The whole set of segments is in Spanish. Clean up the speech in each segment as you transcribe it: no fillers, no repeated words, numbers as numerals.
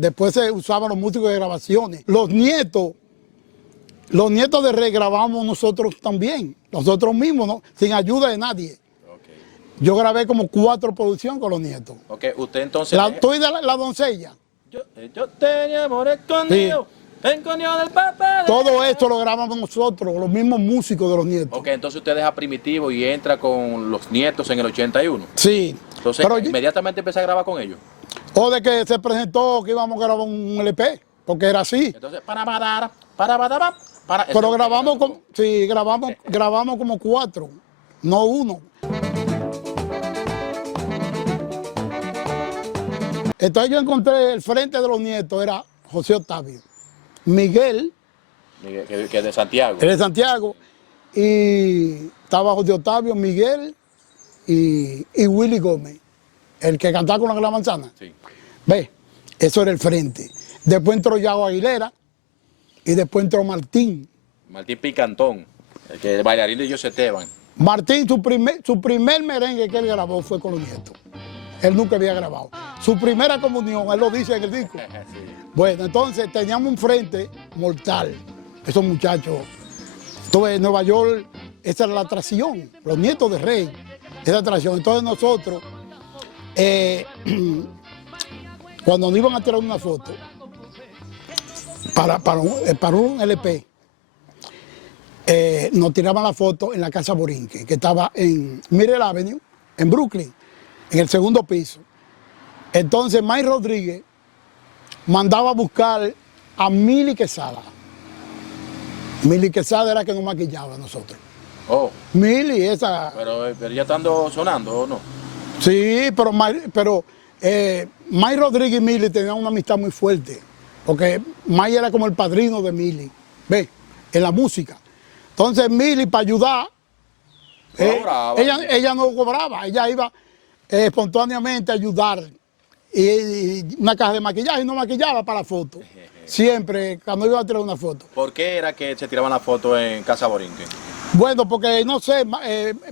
Después se usaban los músicos de grabaciones. Los nietos de Rey grabamos nosotros también, nosotros mismos, ¿no? Sin ayuda de nadie. Okay. Yo grabé como 4 producciones con los nietos. Ok, usted entonces... ¿Tú y la doncella? Yo tenía amor escondido, escondido del papá. Todo esto lo grabamos nosotros, los mismos músicos de los nietos. Ok, entonces usted deja Primitivo y entra con los nietos en el 81. Sí. Entonces, pero inmediatamente empecé a grabar con ellos. O de que se presentó que íbamos a grabar un LP, porque era así. Entonces, Pero grabamos como 4, no 1. Entonces yo encontré el frente de los nietos, era José Octavio, Miguel, que es de Santiago. el de Santiago, y estaba José Octavio, Miguel y Willy Gómez, el que cantaba con la Gran Manzana. Sí. Ve, eso era el frente. Después entró Yago Aguilera y después entró Martín. Martín Picantón, el bailarín de José Esteban. Martín, su primer merengue que él grabó fue con los nietos. Él nunca había grabado. Su primera comunión, él lo dice en el disco. Sí. Bueno, entonces teníamos un frente mortal. Esos muchachos. Entonces, en Nueva York, esa era la atracción. Los nietos de Rey, esa atracción. Entonces nosotros, cuando nos iban a tirar una foto para un LP, nos tiraban la foto en la Casa Borinquen, que estaba en Myrtle Avenue, en Brooklyn, en el segundo piso. Entonces Mike Rodríguez mandaba a buscar a Mili Quesada. Mili Quesada era que nos maquillaba a nosotros. Oh. Mili, esa... Pero ya estando sonando, ¿o no? Sí, pero Mike Rodríguez y Mili tenían una amistad muy fuerte, porque Mike era como el padrino de Mili, ¿ves? En la música. Entonces Mili, para ayudar, ella no cobraba, ella iba espontáneamente a ayudar. Y una caja de maquillaje y no maquillaba para la foto. Siempre, cuando iba a tirar una foto. ¿Por qué era que se tiraban la foto en Casa Borinquen? Bueno, porque, no sé,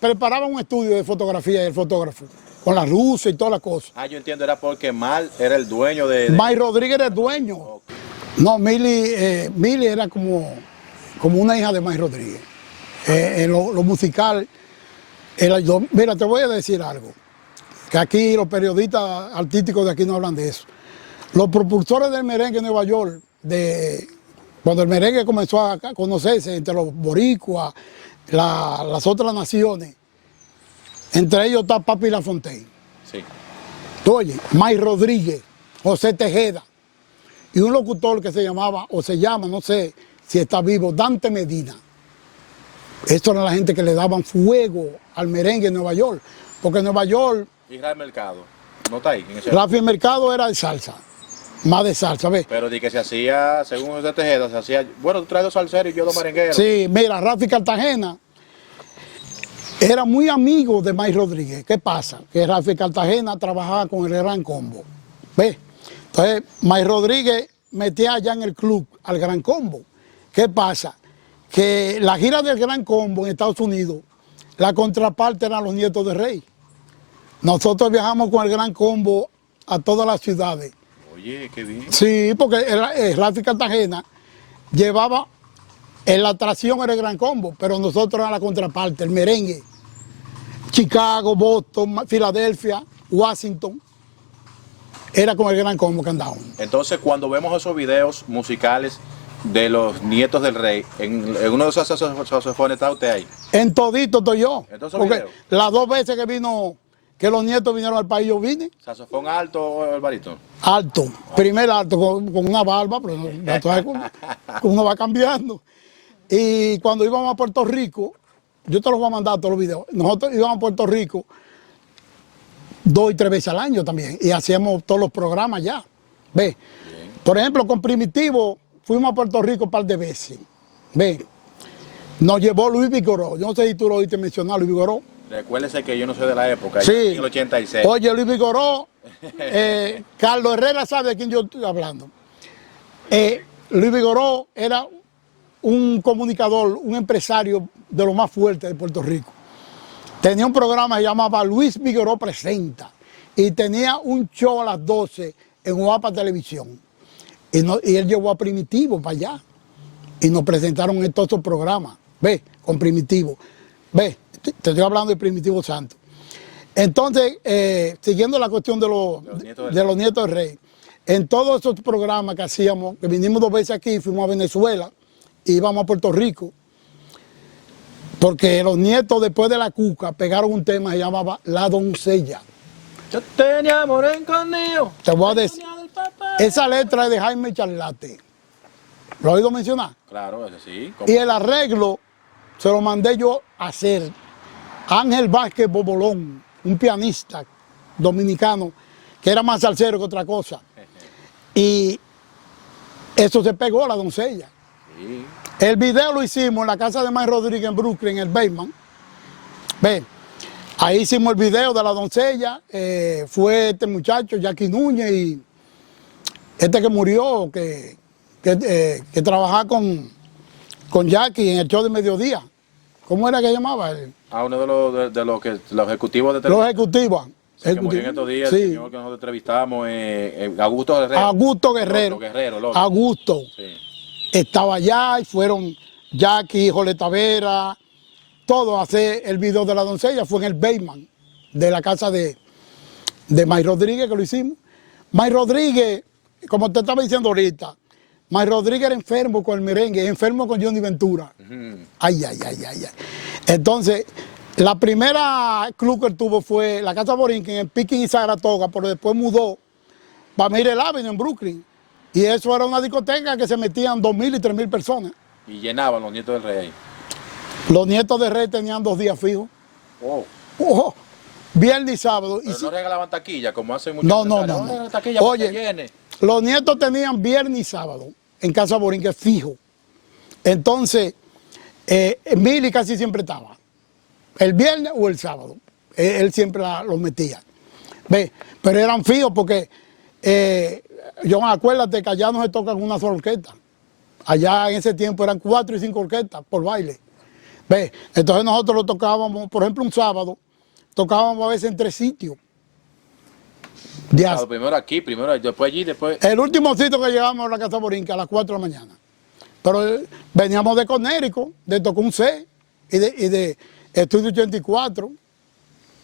preparaban un estudio de fotografía del fotógrafo, con las luces y todas las cosas. Ah, yo entiendo, era porque Mal era el dueño de... Mike Rodríguez era el dueño. Okay. No, Mili era como una hija de Mike Rodríguez. En lo musical, mira, te voy a decir algo, que aquí los periodistas artísticos de aquí no hablan de eso. Los propulsores del merengue en Nueva York, cuando el merengue comenzó a conocerse entre los boricuas, las otras naciones, entre ellos está Papi Lafontaine. Sí. Oye, Mike Rodríguez, José Tejeda, y un locutor que se llamaba, o se llama, no sé si está vivo, Dante Medina. Esto era la gente que le daban fuego al merengue en Nueva York, porque en Nueva York... ¿Y Rafi Mercado? ¿No está ahí? Rafi Mercado era de salsa, más de salsa, ¿ves? Pero de que se hacía, según José Tejeda, se hacía... Bueno, tú traes 2 salseros y yo 2 merengueros. Sí, mira, Rafi Cartagena era muy amigo de Mike Rodríguez. ¿Qué pasa? Que Rafi Cartagena trabajaba con el Gran Combo, ¿ves? Entonces, Mike Rodríguez metía allá en el club al Gran Combo. ¿Qué pasa? Que la gira del Gran Combo en Estados Unidos, la contraparte eran los nietos de Rey. Nosotros viajamos con el Gran Combo a todas las ciudades. Oye, qué bien. Sí, porque el Rafi Cartagena llevaba, en la atracción era el Gran Combo, pero nosotros era la contraparte, el merengue. Chicago, Boston, Filadelfia, Washington, era con el Gran Combo que andábamos. Entonces, cuando vemos esos videos musicales de los nietos del Rey, en uno de esos saxofones está usted ahí. En todito estoy yo. Entonces, porque las 2 veces que los nietos vinieron al país, yo vine. ¿Saxofón alto o el barítono? Alto, primer alto, con una barba, pero uno va cambiando. Y cuando íbamos a Puerto Rico, yo te los voy a mandar todos los videos, nosotros íbamos a Puerto Rico 2 y 3 veces al año también, y hacíamos todos los programas ya. ¿Ves? Por ejemplo, con Primitivo, fuimos a Puerto Rico un par de veces. ¿Ves? Nos llevó Luis Vigoró, yo no sé si tú lo oíste mencionar, Luis Vigoró. Recuérdese que yo no soy de la época, sí. En el 86. Oye, Luis Vigoró, Carlos Herrera sabe de quién yo estoy hablando. Luis Vigoró era un comunicador, un empresario de lo más fuerte de Puerto Rico. Tenía un programa que se llamaba Luis Vigoró Presenta y tenía un show a las 12 en Guapa Televisión. y él llevó a Primitivo para allá. Y nos presentaron en todos estos programas. Ve, con Primitivo. Ve, te estoy hablando de Primitivo Santo. Entonces, siguiendo la cuestión de los nietos del rey, en todos esos programas que hacíamos, que vinimos 2 veces aquí, fuimos a Venezuela, y íbamos a Puerto Rico, porque los nietos después de la cuca pegaron un tema que se llamaba La Doncella. Yo tenía amor escondido. Te voy a decir, esa letra es de Jaime Charlate. ¿Lo has oído mencionar? Claro, eso sí. Y el arreglo se lo mandé yo a hacer. Ángel Vázquez Bobolón, un pianista dominicano que era más salsero que otra cosa. Y eso se pegó a La Doncella. Sí. El video lo hicimos en la casa de Mike Rodríguez en Brooklyn, en el Bayman. Ve, ahí hicimos el video de La Doncella. Fue este muchacho, Jackie Núñez, y este que murió, que trabajaba con Jackie en el show de mediodía. ¿Cómo era que llamaba? Uno de los ejecutivos de Los televisión. ejecutivos. Que murió en estos días, Sí. el señor que nosotros entrevistamos, Augusto Guerrero. Augusto Guerrero. Loco. Augusto. Sí. Estaba allá y fueron Jackie, Jole Tavera, todo a hacer el video de La Doncella. Fue en el Bayman de la casa de Mike Rodríguez que lo hicimos. Mike Rodríguez, como te estaba diciendo ahorita, Mike Rodríguez era enfermo con el merengue, enfermo con Johnny Ventura. Ay. Entonces, la primera club que él tuvo fue la Casa Borinquen en Piquen y Saratoga, pero después mudó para Mirel Avenue en Brooklyn. Y eso era una discoteca que se metían 2.000 y 3.000 personas. Y llenaban los nietos del rey. Los nietos de rey tenían 2 días fijos. Oh. Oh, viernes y sábado. Pero y no regalaban taquilla, como hacen muchos. No. Taquilla para que Oye, llene. los nietos tenían viernes y sábado en Casa Borinquen fijo. Entonces, Mili casi siempre estaba. El viernes o el sábado. Él siempre los metía. ¿Ve? Pero eran fijos porque, John, acuérdate que allá no se tocan una sola orquesta. Allá en ese tiempo eran 4 y 5 orquestas por baile. ¿Ve? Entonces nosotros lo tocábamos, por ejemplo, un sábado, tocábamos a veces en 3 sitios. Primero aquí, primero después allí, después. El último sitio que llegamos a la Casa Borinquen a las 4 de la mañana. Pero veníamos de Conérico, de Tocún C y de Estudio 84.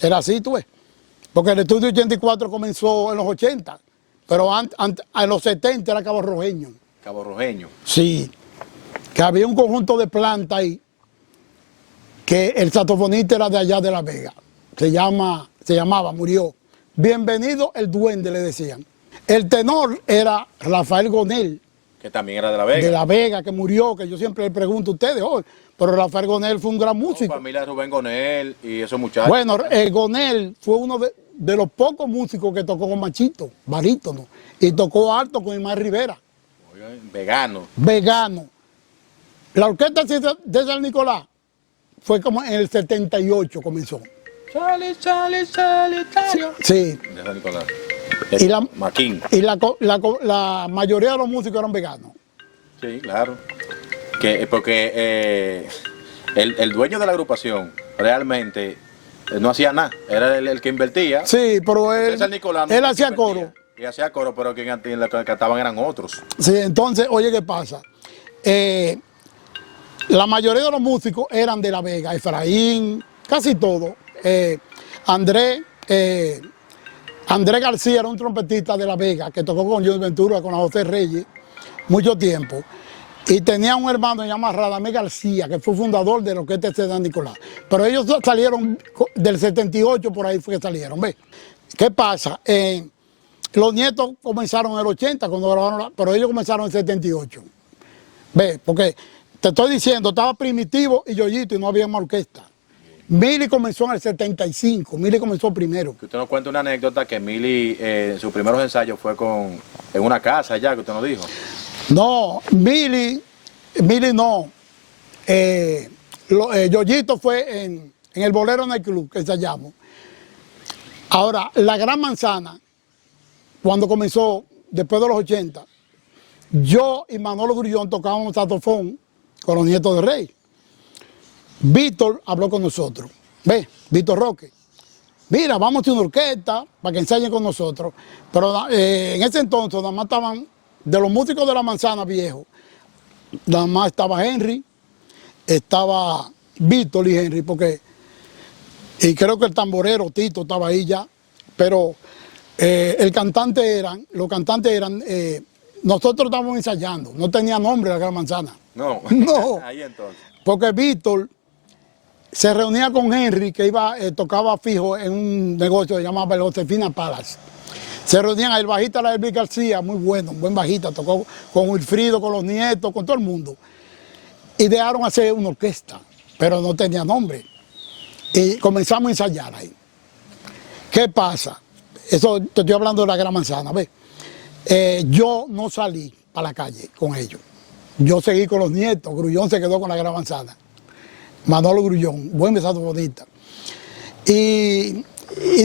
Era así, tú ves. Porque el Estudio 84 comenzó en los 80, pero en los 70 era Cabo Rojeño. Cabo Rojeño. Sí, que había un conjunto de plantas ahí, que el saxofonista era de allá de La Vega. Se llamaba, murió. Bienvenido el Duende, le decían. El tenor era Rafael Gonel. Que también era de La Vega. De La Vega, que murió, que yo siempre le pregunto a ustedes hoy. Pero Rafael Gonel fue un gran músico. Familia de Rubén Gonel y esos muchachos. Bueno, Gonel fue uno de los pocos músicos que tocó con Machito, barítono, y tocó alto con Imar Rivera. Oigan, vegano. Vegano. La orquesta de San Nicolás fue como en el 78 comenzó. Charlie, Sí. de San Nicolás. Y la, Maquín. y la mayoría de los músicos eran veganos. Sí, claro. Porque el dueño de la agrupación realmente no hacía nada. Era el que invertía. Sí, pero César Nicolás no él hacía invertía. coro. Y hacía coro, pero quien cantaban eran otros. Sí, entonces, oye, ¿qué pasa? La mayoría de los músicos eran de La Vega, Efraín, casi todos. Andrés García era un trompetista de La Vega que tocó con Johnny Ventura, con José Reyes, mucho tiempo. Y tenía un hermano llamado Radamés García, que fue fundador de la orquesta de San Nicolás. Pero ellos salieron del 78, por ahí fue que salieron. ¿Ves? ¿Qué pasa? Los nietos comenzaron en el 80, cuando grabaron, pero ellos comenzaron en el 78. ¿Ves? Porque te estoy diciendo, estaba Primitivo y Yoyito y no había más orquesta. Mili comenzó en el 75, Mili comenzó primero. Que usted nos cuenta una anécdota que Mili, sus primeros ensayos fue en una casa allá, que usted nos dijo. No, Mili no. Yoyito fue en el Bolero Night Club, que ensayamos. Ahora, la Gran Manzana, cuando comenzó, después de los 80, yo y Manolo Grullón tocábamos saxofón con los nietos de Rey. Víctor habló con nosotros. Ve, Víctor Roque. Mira, vamos a una orquesta para que ensayen con nosotros. Pero en ese entonces nada más estaban de los músicos de la Manzana viejo, nada más estaba Henry, estaba Víctor y Henry, y creo que el tamborero Tito estaba ahí ya, pero los cantantes eran, nosotros estábamos ensayando, no tenía nombre la Gran Manzana. No, No, ahí entonces. porque Víctor se reunía con Henry, que tocaba fijo en un negocio que se llamaba Josefina Palace. Se reunían, el bajista era Elvis García, muy bueno, un buen bajista, tocó con Wilfrido, con los nietos, con todo el mundo. Y dejaron hacer una orquesta, pero no tenía nombre. Y comenzamos a ensayar ahí. ¿Qué pasa? Eso te estoy hablando de la Gran Manzana, ¿ves? Yo no salí para la calle con ellos. Yo seguí con los nietos, Grullón se quedó con la Gran Manzana. Manolo Grullón, buen saxofonista. Y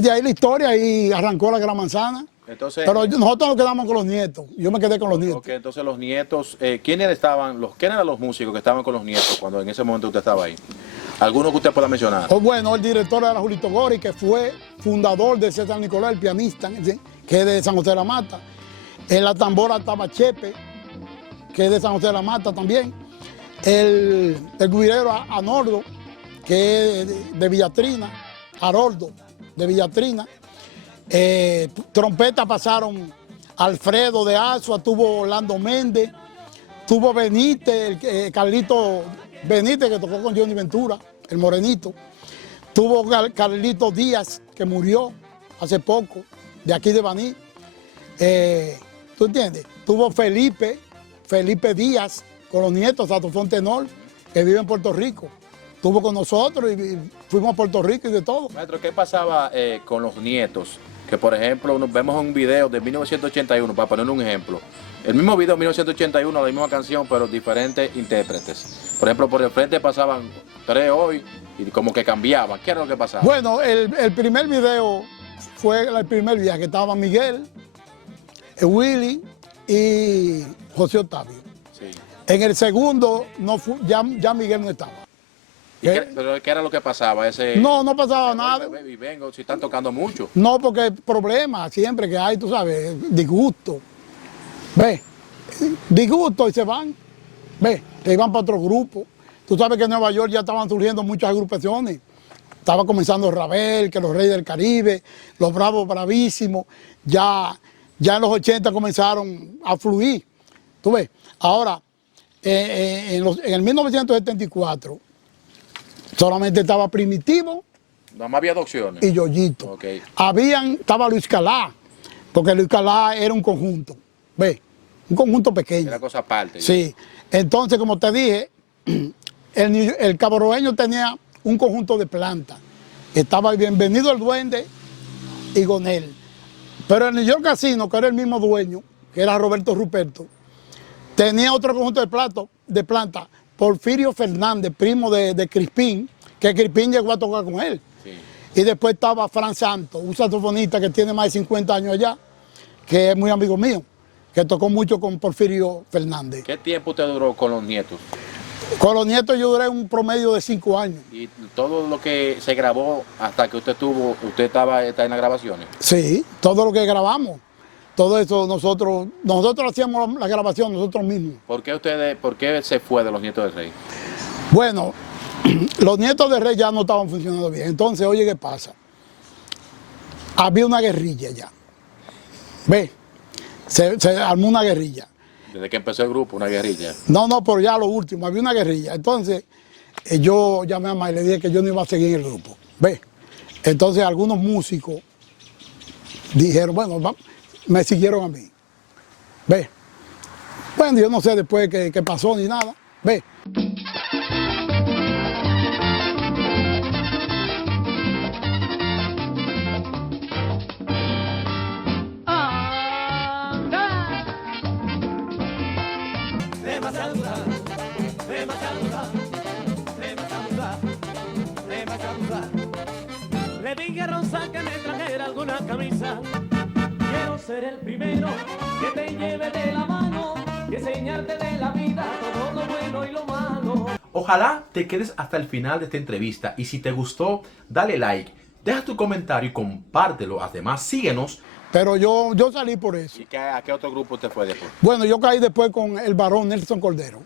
de ahí la historia y arrancó la Gran Manzana. Entonces, pero nosotros nos quedamos con los nietos, yo me quedé con los nietos. Okay, entonces los nietos, ¿quiénes eran los músicos que estaban con los nietos cuando en ese momento usted estaba ahí? ¿Alguno que usted pueda mencionar? Bueno, el director era Julito Gori, que fue fundador de César Nicolás, el pianista, ¿sí? Que es de San José de la Mata. En la tambora estaba Chepe, que es de San José de la Mata también. El guirero Anordo, que es de Villatrina, Haroldo, de Villatrina. Trompeta pasaron Alfredo de Azua, tuvo Orlando Méndez, tuvo Benítez, Carlito Benítez, que tocó con Johnny Ventura, el morenito. Tuvo Carlito Díaz, que murió hace poco, de aquí de Baní. ¿Tú entiendes? Tuvo Felipe Díaz, con los nietos, saxofón tenor, que vive en Puerto Rico. Estuvo con nosotros y fuimos a Puerto Rico y de todo. Maestro, ¿qué pasaba con los nietos? Que por ejemplo, nos vemos un video de 1981, para poner un ejemplo. El mismo video de 1981, la misma canción, pero diferentes intérpretes. Por ejemplo, por el frente pasaban 3 hoy y como que cambiaban. ¿Qué era lo que pasaba? Bueno, el primer video fue el primer viaje, que estaba Miguel, Willy y José Octavio. Sí. En el segundo, ya Miguel no estaba. ¿Pero qué era lo que pasaba? No pasaba nada. Y vengo, si están tocando mucho. No, porque problemas siempre que hay, tú sabes, disgusto. Ve, disgusto y se van. Ve, que iban para otro grupo. Tú sabes que en Nueva York ya estaban surgiendo muchas agrupaciones. Estaba comenzando Ravel, que los Reyes del Caribe, los Bravos Bravísimos. Ya en los 80 comenzaron a fluir. Tú ves, ahora, en el 1974, solamente estaba Primitivo. Nada más había 2 opciones. Y Yoyito. Okay. Estaba Luis Calá, porque Luis Calá era un conjunto. ¿Ves? Un conjunto pequeño. Era cosa aparte. Sí. Entonces, como te dije, el caboroeño tenía un conjunto de plantas. Estaba Bienvenido el Duende y Gonel. Pero el New York Casino, que era el mismo dueño, que era Roberto Ruperto, tenía otro conjunto de plantas, Porfirio Fernández, primo de Crispín, que Crispín llegó a tocar con él. Sí. Y después estaba Fran Santos, un saxofonista que tiene más de 50 años allá, que es muy amigo mío, que tocó mucho con Porfirio Fernández. ¿Qué tiempo usted duró con los nietos? Con los nietos yo duré un promedio de 5 años. ¿Y todo lo que se grabó hasta que usted está en las grabaciones? Sí, todo lo que grabamos. Todo eso nosotros hacíamos la grabación nosotros mismos. ¿Por qué se fue de los Nietos del Rey? Bueno, los Nietos del Rey ya no estaban funcionando bien. Entonces, oye, ¿qué pasa? Había una guerrilla ya. ¿Ves? Se armó una guerrilla. Desde que empezó el grupo, una guerrilla. No, pero ya lo último, había una guerrilla. Entonces, yo llamé a May y le dije que yo no iba a seguir en el grupo. ¿Ves? Entonces, algunos músicos dijeron, bueno, me siguieron a mí. ¿Ves? Bueno, yo no sé después qué pasó ni nada. ¿Ves? Le dije a Rosa que me trajera alguna camisa. Quiero ser el primero que te lleve de la mano y enseñarte de la vida todo lo bueno y lo malo. Ojalá te quedes hasta el final de esta entrevista y si te gustó, dale like, deja tu comentario y compártelo. Además, síguenos Pero yo salí por eso. ¿Y a qué otro grupo usted fue después? Bueno, yo caí después con el varón Nelson Cordero.